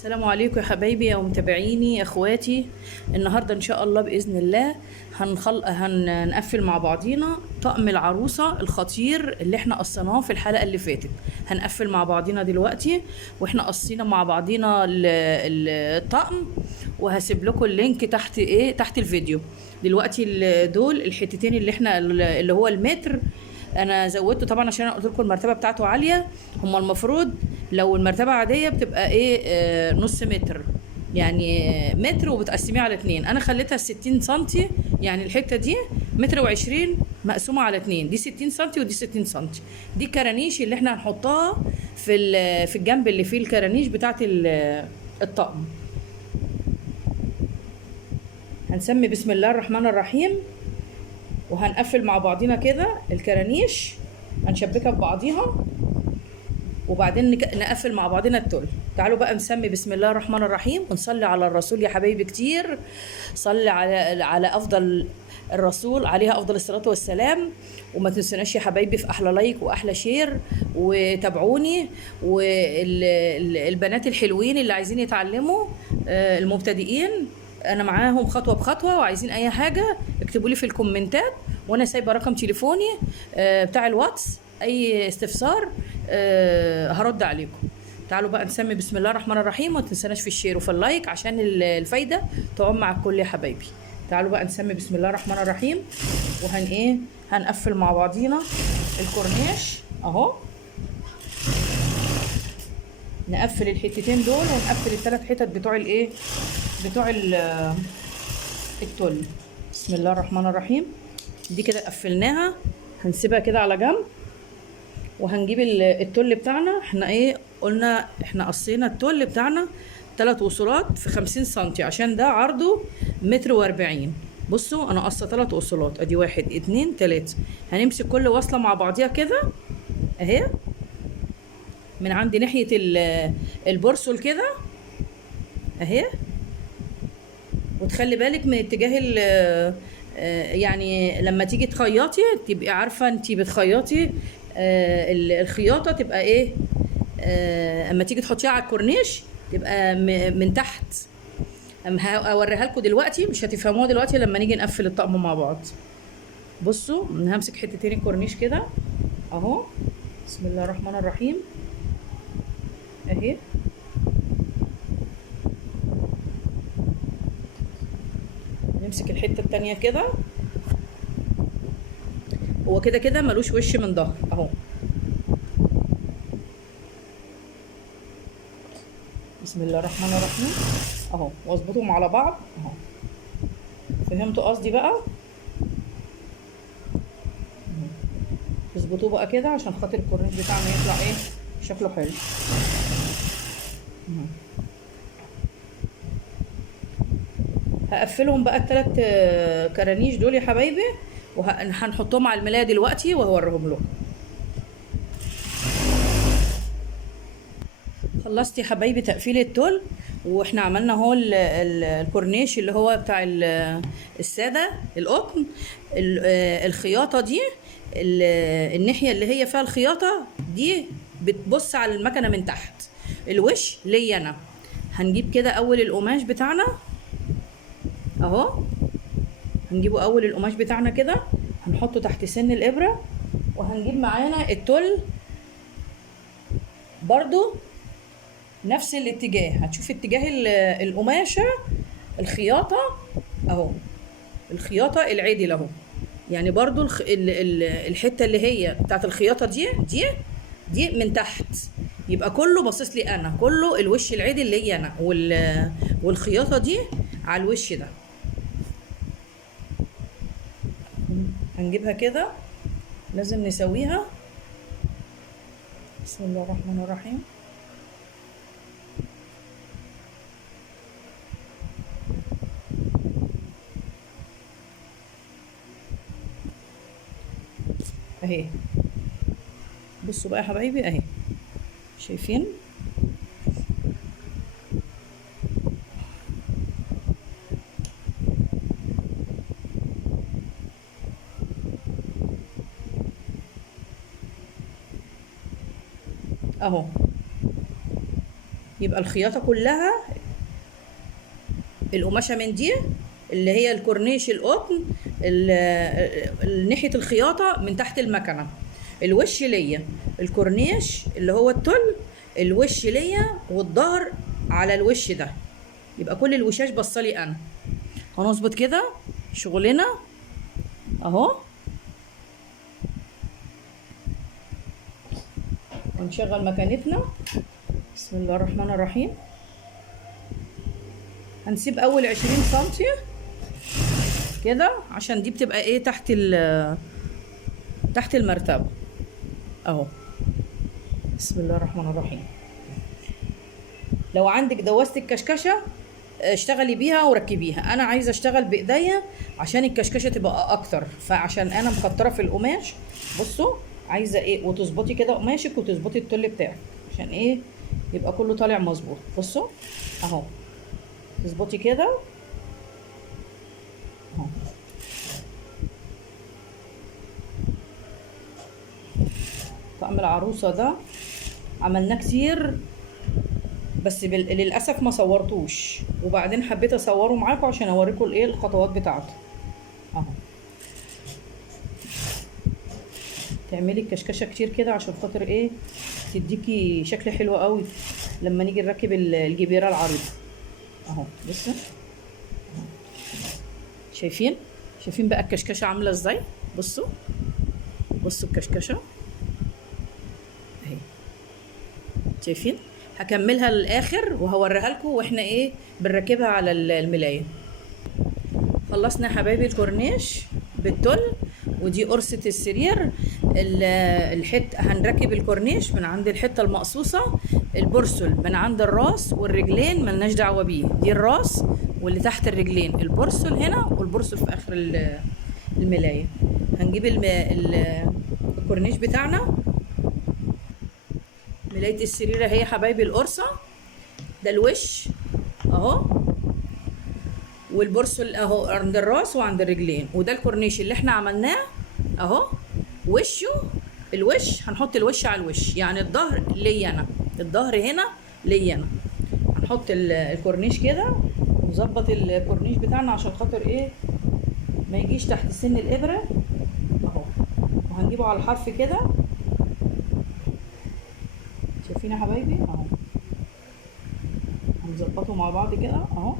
السلام عليكم يا حبايبي يا متابعيني يا اخواتي. النهارده ان شاء الله باذن الله هنقفل مع بعضينا طقم العروسه الخطير اللي احنا قصيناه في الحلقه اللي فاتت. هنقفل مع بعضينا دلوقتي واحنا قصينا مع بعضينا الطقم، وهسيب لكم اللينك تحت الفيديو. دلوقتي دول الحتتين اللي احنا اللي هو المتر. انا زودته طبعا عشان انا قلت لكم المرتبه بتاعته عاليه. هما المفروض لو المرتبه عاديه بتبقى نص متر، يعني متر وبتقسميه على 2. انا خليتها 60 سنتي، يعني الحته دي متر و20 مقسومه على 2، دي 60 سنتي ودي 60 سنتي. دي الكرانيش اللي احنا هنحطها في الجنب اللي فيه الكرانيش بتاعت الطقم. هنسمي بسم الله الرحمن الرحيم، وهنقفل مع بعضينا كده الكرانيش، هنشبكها ببعضيها وبعدين نقفل مع بعضنا التل. تعالوا بقى نسمي بسم الله الرحمن الرحيم ونصلي على الرسول يا حبايبي كتير. صلي على افضل الرسول، عليها افضل الصلاه والسلام. وما تنسوناش يا حبايبي في احلى لايك واحلى شير، وتابعوني. والبنات الحلوين اللي عايزين يتعلموا، المبتدئين، انا معاهم خطوه بخطوه، وعايزين اي حاجه اكتبوا لي في الكومنتات، وانا سايبه رقم تليفوني بتاع الواتس. اي استفسار هرد عليكم. تعالوا بقى نسمي بسم الله الرحمن الرحيم، وما تنسوناش في الشير وفي اللايك عشان الفايده تعم مع الكل يا حبايبي. تعالوا بقى نسمي بسم الله الرحمن الرحيم، هنقفل مع بعضينا الكورنيش اهو. نقفل الحتتين دول ونقفل الثلاث حتت بتوع التل. بسم الله الرحمن الرحيم. دي كده قفلناها، هنسيبها كده على جنب، وهنجيب التل بتاعنا. احنا قلنا احنا قصينا التل بتاعنا 3 وصولات في 50 سنتي، عشان ده عرضه متر و40. بصوا انا قصه 3 وصولات، ادي 1 2 3. هنمسك كل وصله مع بعضيها كده اهي من عند ناحيه البرسل كده اهي، وتخلي بالك من اتجاه يعني لما تيجي تخيطي تبقي عارفه انت بتخيطي الخياطه تبقى اما تيجي تحطيها على الكورنيش تبقى من تحت. هوريها لكم دلوقتي، مش هتفهموها دلوقتي لما نيجي نقفل الطقم مع بعض. بصوا انا همسك حتتين الكورنيش كده اهو. بسم الله الرحمن الرحيم اهي. نمسك الحته التانيه كده، هو كده كده ملوش وش من ظهر اهو. بسم الله الرحمن الرحيم اهو، واظبطهم على بعض اهو. فهمتوا قصدي بقى؟ اظبطوه بقى كده عشان خاطر الكورنيش بتاعنا يطلع شكله حلو. هقفلهم بقى ال3 كرانيش دول يا حبايبي، وهنحطهم على الملايه دلوقتي وهوريهم لكم. خلصت يا حبايبي تقفيل التل، واحنا عملنا اهو الكورنيش اللي هو بتاع الساده القطن. الخياطه دي الناحيه اللي هي فيها الخياطه دي بتبص على المكنه من تحت، الوش ليا انا. هنجيب كده اول القماش بتاعنا اهو، هنجيبه اول القماش بتاعنا كده، هنحطه تحت سن الابره، وهنجيب معانا التل برضو نفس الاتجاه. هتشوف اتجاه القماشه الخياطه اهو، الخياطه العدل اهو، يعني برضو الحته اللي هي بتاعت الخياطه دي من تحت، يبقى كله باصص لي انا، كله الوش العدل ليا انا، والخياطه دي على الوش ده. هنجيبها كده، لازم نسويها. بسم الله الرحمن الرحيم اهي. بصوا بقى يا حبايبي اهي، شايفين؟ اهو يبقى الخياطه كلها القماشه من دي اللي هي الكورنيش القطن، ناحيه الخياطه من تحت المكنه، الوش ليا، الكورنيش اللي هو التل الوش ليا، والظهر على الوش ده، يبقى كل الوشاش بصلي انا. هنظبط كده شغلنا اهو، ونشغل مكانتنا. بسم الله الرحمن الرحيم. هنسيب اول 20 سنتي كده عشان دي بتبقى ايه تحت المرتبة اهو. بسم الله الرحمن الرحيم. لو عندك دواسة الكشكشة اشتغلي بيها وركبيها، انا عايزه اشتغل بايديا عشان الكشكشه تبقى اكتر، فعشان انا مكتره في القماش. بصوا عايزه ايه، وتظبطي كده قماشك وتظبطي التل بتاعك عشان ايه يبقى كله طالع مظبوط. بصوا اهو، تظبطي كده اهو. طقم العروسه ده عملناه كتير بس للاسف ما صورتوش، وبعدين حبيت اصوره معاكم عشان اوريكم الايه الخطوات بتاعته اهو. تعملي الكشكشه كتير كده عشان خاطر ايه تديكي شكل حلو قوي لما نيجي نركب الجبيره العريضه اهو. بصوا شايفين بقى الكشكشه عامله ازاي. بصوا الكشكشه اهي، شايفين. هكملها للاخر وهوريها لكم واحنا ايه بنركبها على الملايه. خلصنا يا حبايبي الكورنيش بالتل، ودي قرصة السرير. هنركب الكورنيش من عند الحتة المقصوصة، البرسل من عند الراس والرجلين ملناش دعوة بيه، دي الراس واللي تحت الرجلين، البرسل هنا والبرسل في اخر الملاية. هنجيب الكورنيش بتاعنا، ملاية السرير اهي يا حبايبي، القرصة ده الوش اهو، والبرسل اهو عند الراس وعند الرجلين، وده الكورنيش اللي احنا عملناه اهو. الوش هنحط الوش على الوش، يعني الظهر ليا انا، الظهر هنا ليا انا. هنحط الكورنيش كده ونظبط الكورنيش بتاعنا عشان خاطر ايه ما يجيش تحت سن الابره اهو، وهنجيبه على الحرف كده. شايفين يا حبايبي اهو، هنظبطه مع بعض كده اهو.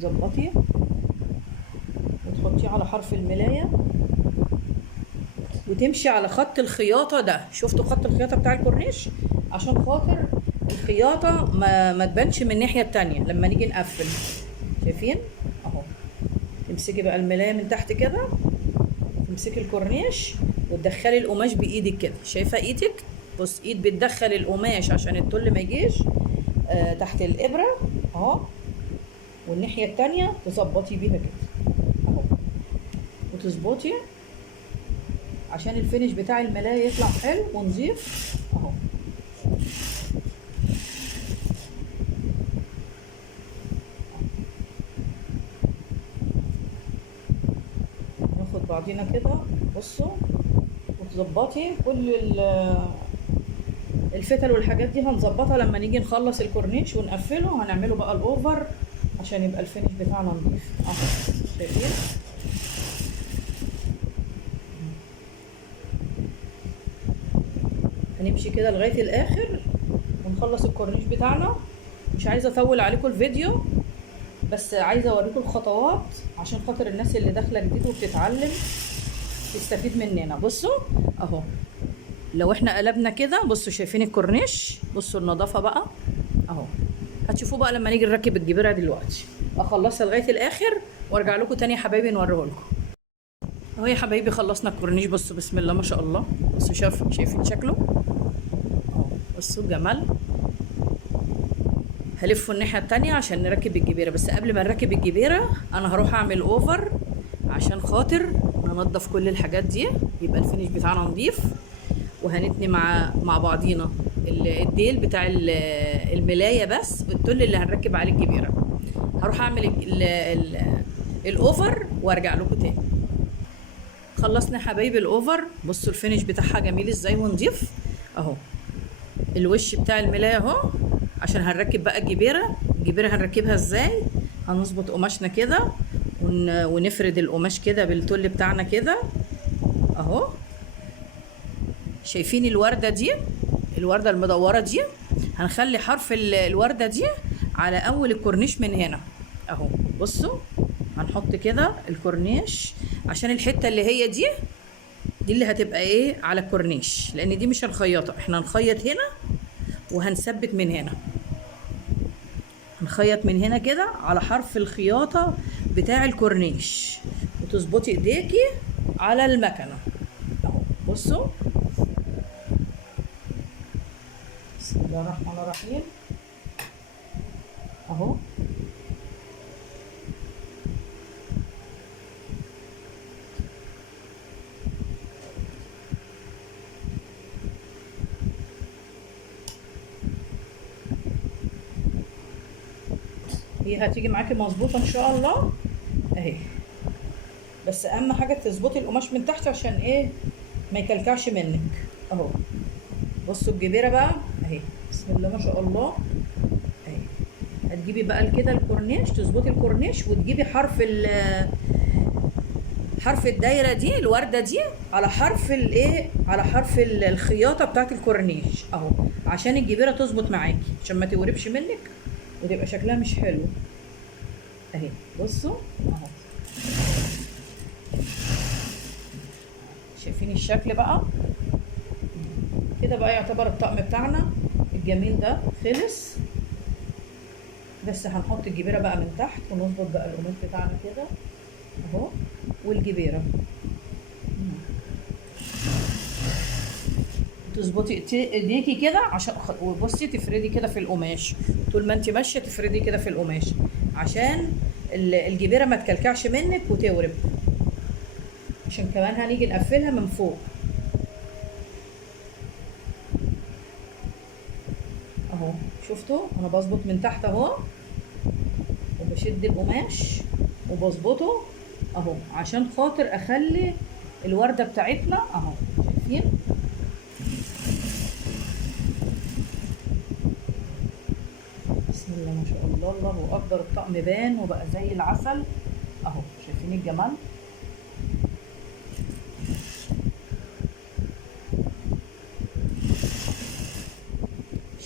ظبطي وتحطيه على حرف الملايه وتمشي على خط الخياطه ده. شفتوا خط الخياطه بتاع الكورنيش عشان خاطر الخياطه ما تبانش من الناحيه التانية لما نيجي نقفل. شايفين اهو. تمسكي بقى الملايه من تحت كده، تمسكي الكورنيش وتدخلي القماش بايدك كده. شايفه ايدك؟ بص ايد بتدخل القماش عشان التل ما يجيش تحت الابره اهو، والناحيه التانية تظبطي بيها كده اهو، وتظبطي عشان الفينش بتاع الملايه يطلع حلو ونظيف اهو. ناخد بعضينا كده بصوا، وتظبطي كل الفتل والحاجات دي هنظبطها لما نيجي نخلص الكورنيش ونقفله. هنعمله بقى الاوفر عشان يبقى الفينش بتاعنا نضيف اهو. شايفين؟ هنمشي كده لغايه الاخر ونخلص الكورنيش بتاعنا. مش عايزه اطول عليكم الفيديو، بس عايزه اوريكم الخطوات عشان خاطر الناس اللي داخله جديد وبتتعلم تستفيد مننا. بصوا اهو، لو احنا قلبنا كده بصوا شايفين الكورنيش، بصوا النظافه بقى اهو. هتشوفوه بقى لما نيجي نركب الجبيره دلوقتي. اخلصها لغايه الاخر وارجع لكم تاني يا حبايبي نوريه لكم اهو. يا حبايبي خلصنا الكورنيش. بصوا بسم الله ما شاء الله. بصوا شايفين شكله اهو. بصوا الجمال. هلفه الناحيه التانية عشان نركب الجبيره، بس قبل ما نركب الجبيره انا هروح اعمل اوفر عشان خاطر ننضف كل الحاجات دي يبقى الفينش بتاعنا نضيف. وهنتني مع بعضينا الديل بتاع الملايه بس والتل اللي هنركب عليه الجبيره. هروح اعمل الاوفر وارجع لكم تاني. خلصنا يا حبايبي الاوفر. بصوا الفينش بتاعها جميل ازاي ونضيف اهو. الوش بتاع الملاية اهو، عشان هنركب بقى الجبيرة هنركبها ازاي. هنظبط قماشنا كده ونفرد القماش كده بالتل بتاعنا كده اهو. شايفين الوردة دي، الوردة المدورة دي، هنخلي حرف الوردة دي على اول الكورنيش من هنا اهو. بصوا هنحط كده الكورنيش عشان الحتة اللي هي دي اللي هتبقى ايه على الكورنيش، لان دي مش هنخيطها، احنا هنخيط هنا وهنثبت من هنا. هنخيط من هنا كده على حرف الخياطة بتاع الكورنيش، وتظبطي ايديكي على المكنة اهو. بصوا بسم الله الرحمن الرحيم اهو. هي هتيجي معاكي مظبوطه ان شاء الله اهي. بس اهم حاجه تظبطي القماش من تحت عشان ايه ما يكلكعش منك اهو. بصوا الجبيره بقى اهي، بسم الله ما شاء الله اهي. هتجيبي بقى كده الكورنيش، تظبطي الكورنيش وتجيبي حرف الدايره دي، الورده دي على حرف الايه، على حرف الخياطه بتاعت الكورنيش اهو، عشان الجبيره تظبط معاكي، عشان ما توربش منك وتبقى شكلها مش حلو اهي. بصوا اهو، شايفين الشكل بقى كده بقى. يعتبر الطقم بتاعنا الجميل ده خلص. بس هنحط الجبيره بقى من تحت ونظبط بقى القماش بتاعنا كده اهو، والجبيره تظبطي ايديكي كده عشان وبصي تفردي كده في القماش، طول ما انت ماشيه تفردي كده في القماش عشان الجبيره ما تكلكعش منك وتورب، عشان كمان هنيجي نقفلها من فوق اهو. شفتوا انا بظبط من تحت اهو، وبشد القماش وبظبطه اهو عشان خاطر اخلي الورده بتاعتنا اهو. شايفين بسم الله ما شاء الله، الله اكبر. الطقم بان وبقى زي العسل اهو. شايفين الجمال.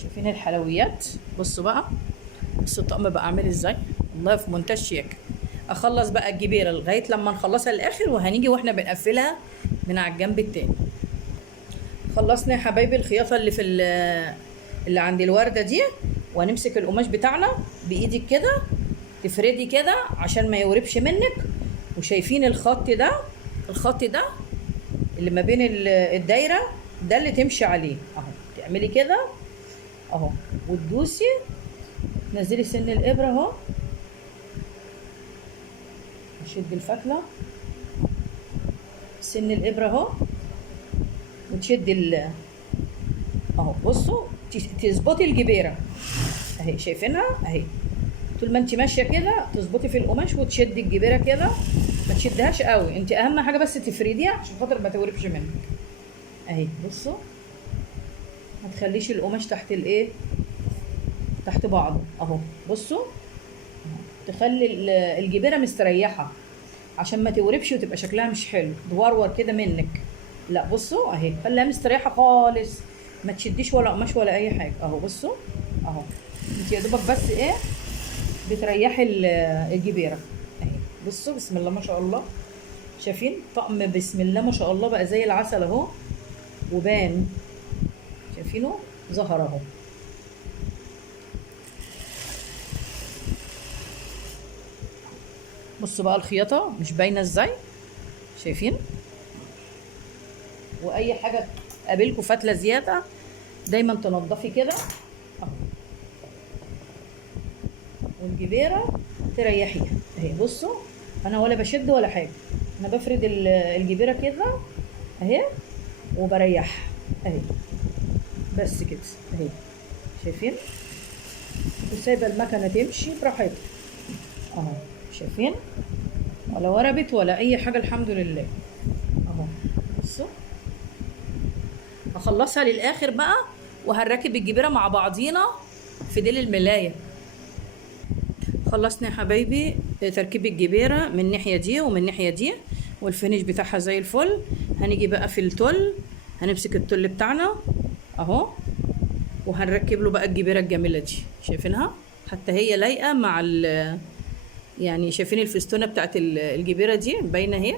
شايفين الحلويات. بصوا بقى، بصوا الطقم بقى عامل ازاي، والله في منتهى الشياكه. اخلص بقى الجبيره لغايه لما نخلصها للاخر، وهنيجي واحنا بنقفلها من على الجنب التاني. خلصنا يا حبايبي الخياطه اللي عند الورده دي، وهنمسك القماش بتاعنا بايدك كده تفردي كده عشان ما يوربش منك. وشايفين الخط ده، الخط ده اللي ما بين الدايره ده اللي تمشي عليه اهو. تعملي كده اهو وتدوسي، تنزلي سن الابره اهو، شد الفتله سن الابره اهو، وتشدي اهو. بصوا تظبطي الجبيره اهي، شايفينها اهي. طول ما انت ماشيه كده تظبطي في القماش وتشدي الجبيره كده، ما تشدهاش قوي انت، اهم حاجه بس تفرديها عشان خاطر ما توربش منك اهي. بصوا ما تخليش القماش تحت الايه، تحت بعضه اهو. بصوا تخلي الجبيره مستريحه عشان ما توربش وتبقى شكلها مش حلو تورور كده منك، لا. بصوا اهي خليها مستريحه خالص، ما تشديش ولا قماش ولا اي حاجه اهو. بصوا اهو، انت يا دوبك بس ايه بتريحي الجبيره اهي. بصوا بسم الله ما شاء الله، شايفين طقم بسم الله ما شاء الله بقى زي العسل اهو، وبان. شايفينه ظهر اهو. بصوا بقى الخياطه مش باينه ازاي، شايفين. واي حاجه قابلكم فتله زياده دايما تنضفي كده اهو، والجبيره تريحيها اهي. بصوا انا ولا بشد ولا حاجه، انا بفرد الجبيره كده اهي وبريحها اهي، بس كده اهي. شايفين، وسايبه المكنه تمشي براحتها اهو. شايفين ولا وربت ولا اي حاجه، الحمد لله اهو. بصوا هخلصها للاخر بقى وهنركب الجبيره مع بعضينا في ديل الملايه. خلصنا يا حبايبي تركيب الجبيره من الناحيه دي ومن الناحيه دي، والفينش بتاعها زي الفل. هنيجي بقى في التل، هنمسك التل بتاعنا اهو، وهنركب له بقى الجبيره الجميله دي. شايفينها حتى هي لايقه مع يعني شايفين الفستونه بتاعت الجبيره دي باينه اهي،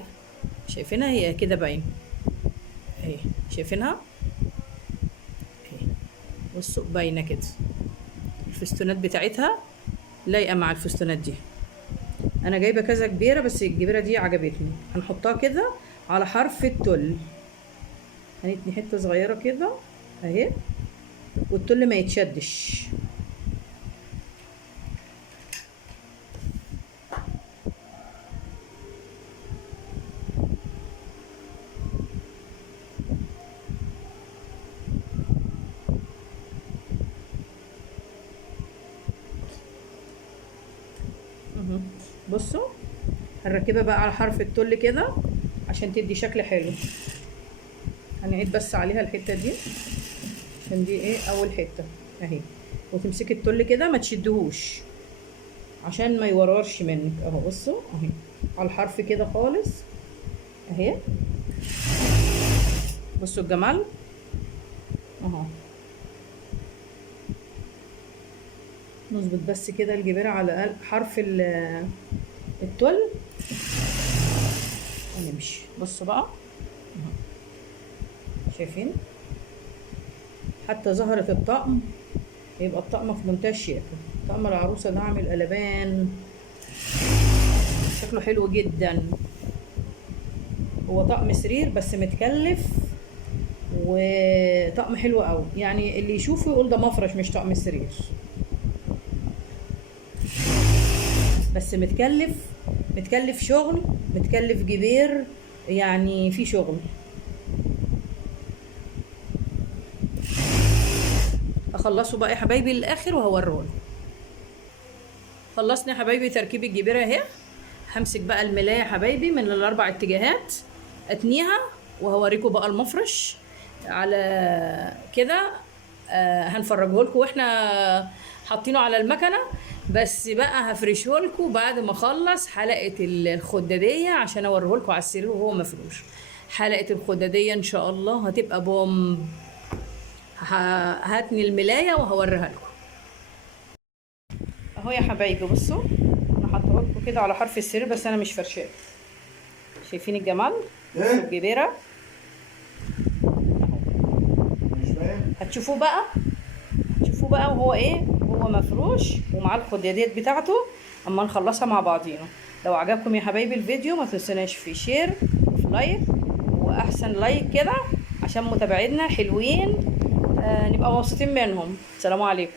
شايفينها هي كده باينه اهي، شايفينها اهي، بصوا باينه كده. الفستونات بتاعتها لايقه مع الفستونات دي. انا جايبه كذا كبيره بس الجبيره دي عجبتني. هنحطها كده على حرف التل، هنتني حته صغيره كده اهي، والتل ما يتشدش. بصوا هنركبها بقى على حرف التل كده عشان تدي شكل حلو. هنعيد بس عليها الحته دي عشان دي ايه اول حته اهي، وتمسكي التل كده ما تشدهوش عشان ما يورورش منك اهو. بصوا اهي على الحرف كده خالص اهي، بصوا الجمال اهو. نظبط بس كده الجبيره على حرف التل ونمشي. بصوا بقى شايفين حتى ظهرت الطقم، يبقى الطقم في منتهى الشياكه. طقم العروسه ده عامل قلبان، شكله حلو جدا. هو طقم سرير بس متكلف وطقم حلو قوي، يعني اللي يشوفه يقول ده مفرش مش طقم سرير، بس متكلف شغل، متكلف جبير، يعني في شغل. اخلصه بقى يا حبايبي للاخر وهوريهولكم. خلصنا يا حبايبي تركيب الجبيره اهي. همسك بقى الملايه يا حبايبي من الاربع اتجاهات اتنيها، وهوريكم بقى المفرش على كده. هنفرجه لكم واحنا حاطينه على المكنه، بس بقى هفرشه لكم بعد ما اخلص حلقه الخداديه عشان اوريه لكم على السرير وهو مفروش. حلقه الخداديه ان شاء الله هتبقى بوم. هاتني الملايه وهوريها لكم اهو يا حبايبي. بصوا انا حاطه لكم كده على حرف السرير بس انا مش فرشاه. شايفين الجمال الجبيره هتشوفوه بقى، شوفوا بقى وهو ايه، هو مفروش ومع الخداديات بتاعته اما نخلصها مع بعضينا. لو عجبكم يا حبايبي الفيديو ما تنسوناش في شير وفي لايك، واحسن لايك كده عشان متابعينا حلوين نبقى مبسوطين منهم. سلام عليكم.